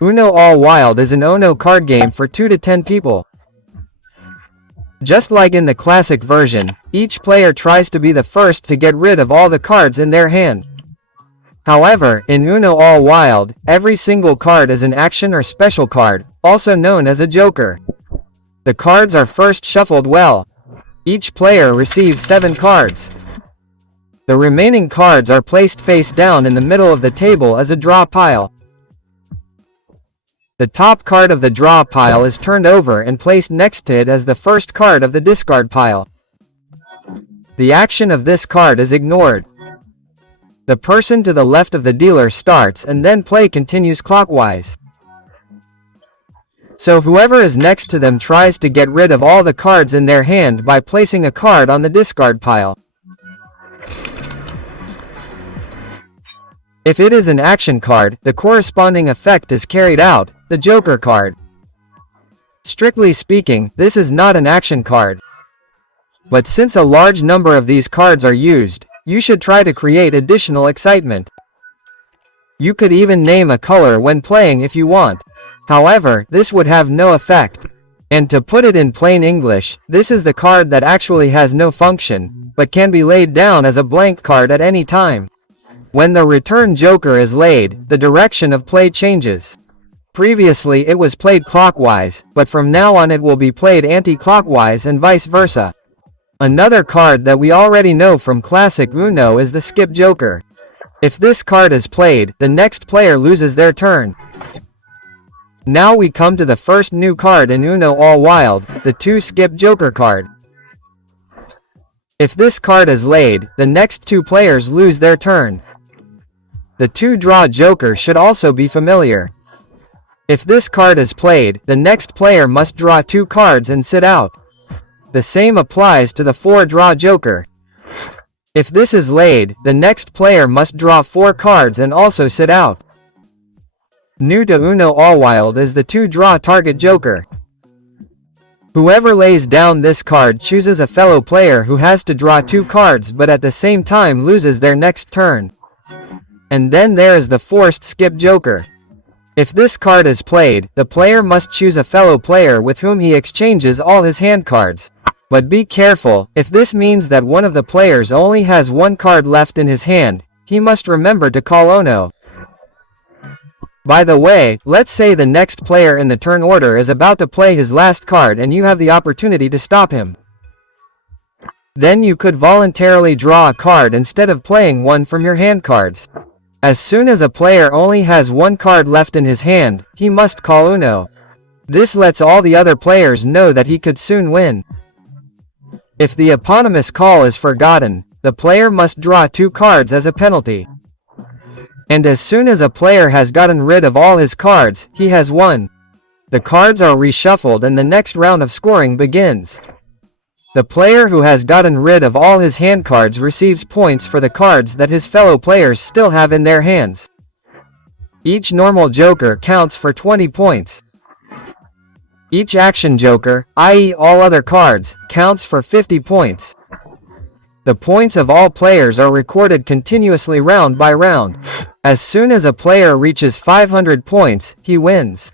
Uno All Wild is an Uno card game for 2 to 10 people. Just like in the classic version, each player tries to be the first to get rid of all the cards in their hand. However, in Uno All Wild, every single card is an action or special card, also known as a joker. The cards are first shuffled well. Each player receives 7 cards. The remaining cards are placed face down in the middle of the table as a draw pile. The top card of the draw pile is turned over and placed next to it as the first card of the discard pile. The action of this card is ignored. The person to the left of the dealer starts and then play continues clockwise. So whoever is next to them tries to get rid of all the cards in their hand by placing a card on the discard pile. If it is an action card, the corresponding effect is carried out, the Joker card. Strictly speaking, this is not an action card. But since a large number of these cards are used, you should try to create additional excitement. You could even name a color when playing if you want. However, this would have no effect. And to put it in plain English, this is the card that actually has no function, but can be laid down as a blank card at any time. When the return joker is laid, the direction of play changes. Previously it was played clockwise, but from now on it will be played anti-clockwise and vice versa. Another card that we already know from classic Uno is the skip joker. If this card is played, the next player loses their turn. Now we come to the first new card in Uno All Wild, the 2 skip joker card. If this card is laid, the next 2 players lose their turn. The 2 draw joker should also be familiar. If this card is played, the next player must draw 2 cards and sit out. The same applies to the 4 draw joker. If this is laid, the next player must draw 4 cards and also sit out. New to Uno All Wild is the 2 draw target joker. Whoever lays down this card chooses a fellow player who has to draw 2 cards but at the same time loses their next turn. And then there is the forced skip joker. If this card is played, the player must choose a fellow player with whom he exchanges all his hand cards. But be careful, if this means that one of the players only has 1 card left in his hand, he must remember to call Ono. By the way, let's say the next player in the turn order is about to play his last card and you have the opportunity to stop him. Then you could voluntarily draw a card instead of playing one from your hand cards. As soon as a player only has 1 card left in his hand, he must call Uno. This lets all the other players know that he could soon win. If the eponymous call is forgotten, the player must draw 2 cards as a penalty. And as soon as a player has gotten rid of all his cards, he has won. The cards are reshuffled and the next round of scoring begins. The player who has gotten rid of all his hand cards receives points for the cards that his fellow players still have in their hands. Each normal joker counts for 20 points. Each action joker, i.e. all other cards, counts for 50 points. The points of all players are recorded continuously round by round. As soon as a player reaches 500 points, he wins.